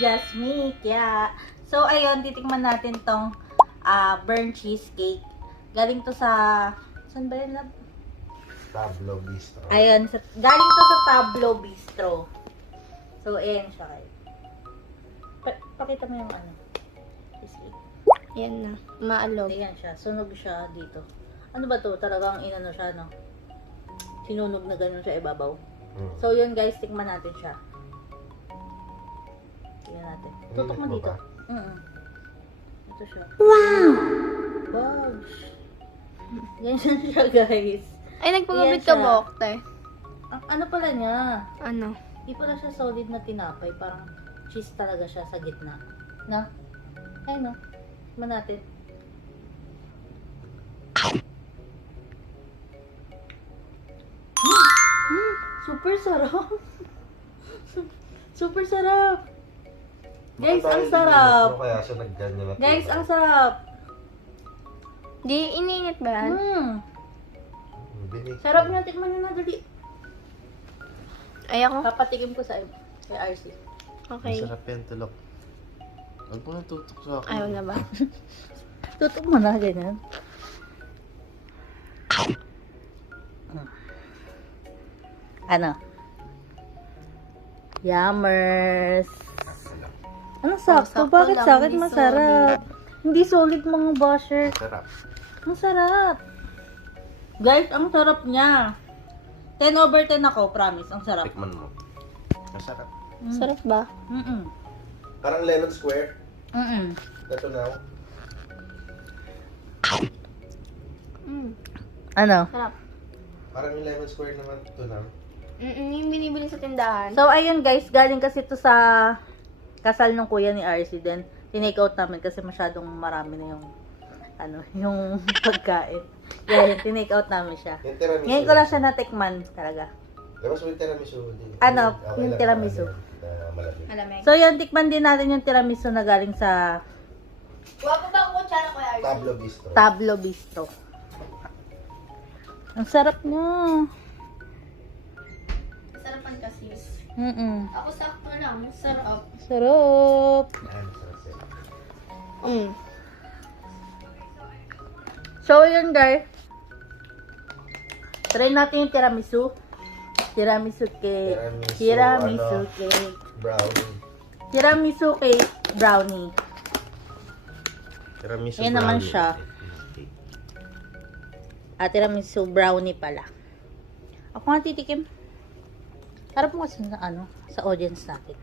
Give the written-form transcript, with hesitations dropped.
just me. Kaya, so ayun, titikman natin tong burnt cheesecake. Galing to sa, saan ba yun? Tablo Bistro. Ayun, galing to sa Tablo Bistro. So, ayan siya kayo. Pakita mo yung ano, cheesecake. Yan na. Maalog. Ayan siya, sunog siya dito. Ano ba to? Talagang inano siya, no? Sinunog na ganun siya ibabaw. So, yun guys, tikman natin siya. Tingnan natin. Tutok mo dito. Ito siya. Wow! Gosh! Ganyan siya, guys. Ay, nagpagabit Yan ka siya. ba, Okte? Ano pala niya? Ano? Di pala siya solid na tinapay. Parang cheese talaga siya sa gitna. Na? Ay, no? Tikman natin. Super sarap. Super sarap. Guys, ang sarap. Kaya siya nagganyan na. Guys, ang sarap. Di, iniinit ba yan? Sarap niya. Tikman niyo na dali. Ay, ako? Papatikim ko sa kay RC. Okay. Masarap yan, tulok. Huwag mo nang tutok sa akin. Ayaw na ba? Tutok mo na, ganyan. Ano? Yummers. Ano sakto? sakto Bakit lang, sa akin hindi masarap? Hindi solid mga basher. Sarap. Ang sarap. Guys, ang sarap niya. 10/10 ako, promise. Ang sarap. Tikman mo. Masarap. Sarap ba? Parang lemon square. Ito na. Ano? Sarap. Parang yung lemon square naman. Ito na. Yung binibili sa tindahan. So, ayun guys, galing kasi to sa kasal ng kuya ni RC. Then, tinake out namin kasi masyadong marami na yung yung pagkain. Kaya, tinake out namin siya. Yung tiramisu. Ngayon ko lang siya natikman talaga. Labas mo yung tiramisu. Ano? Okay Yung lang, tiramisu. na malamig. Alamig. So, yun, tikman din natin yung tiramisu na galing sa Wapa ba ang kutsara ko, RC? Tablo Bistro. Tablo Bistro. Ang sarap niya. Sarapan kasi. Ako sakto lang. Sarap. sarap. Yan, sarap yan. So, yun guys. Try natin yung tiramisu. Tiramisu cake. Tiramisu cake. Brownie. Tiramisu cake brownie. Tiramisu Yan naman brownie. siya. Tiramisu brownie pala. Ako nga titikim. Harap mo kasi sa sa audience natin.